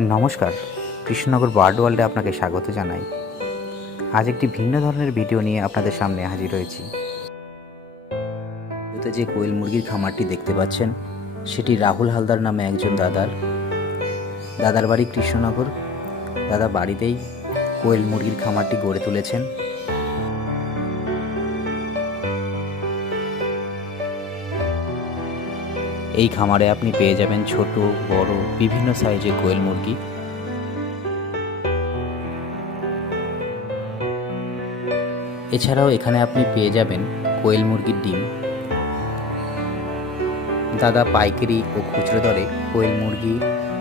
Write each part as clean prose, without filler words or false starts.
নমস্কার, কৃষ্ণনগর বার্ড ওয়ার্ল্ডে আপনাকে স্বাগত জানাই। আজ একটি ভিন্ন ধরনের ভিডিও নিয়ে আপনাদের সামনে হাজির হয়েছি। ভিডিওতে যে কোয়েল মুরগির খামারটি দেখতে পাচ্ছেন সেটি রাহুল হালদার নামে একজন দাদার বাড়ি কৃষ্ণনগর। দাদা বাড়িতেই কোয়েল মুরগির খামারটি গড়ে তুলেছেন। এই খামারে আপনি পেয়ে যাবেন ছোট বড় বিভিন্ন সাইজের কোয়েল মুরগি। এছাড়াও এখানে আপনি পেয়ে যাবেন কোয়েল মুরগির ডিম। দাদা পাইকারি ও খুচরো দরে কোয়েল মুরগি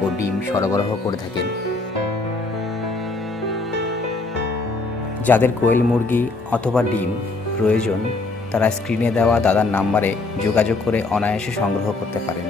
ও ডিম সরবরাহ করে থাকেন। যাদের কোয়েল মুরগি অথবা ডিম প্রয়োজন তারা স্ক্রিনে দেওয়া দাদার নাম্বারে যোগাযোগ করে অনায়াসে সংগ্রহ করতে পারেন।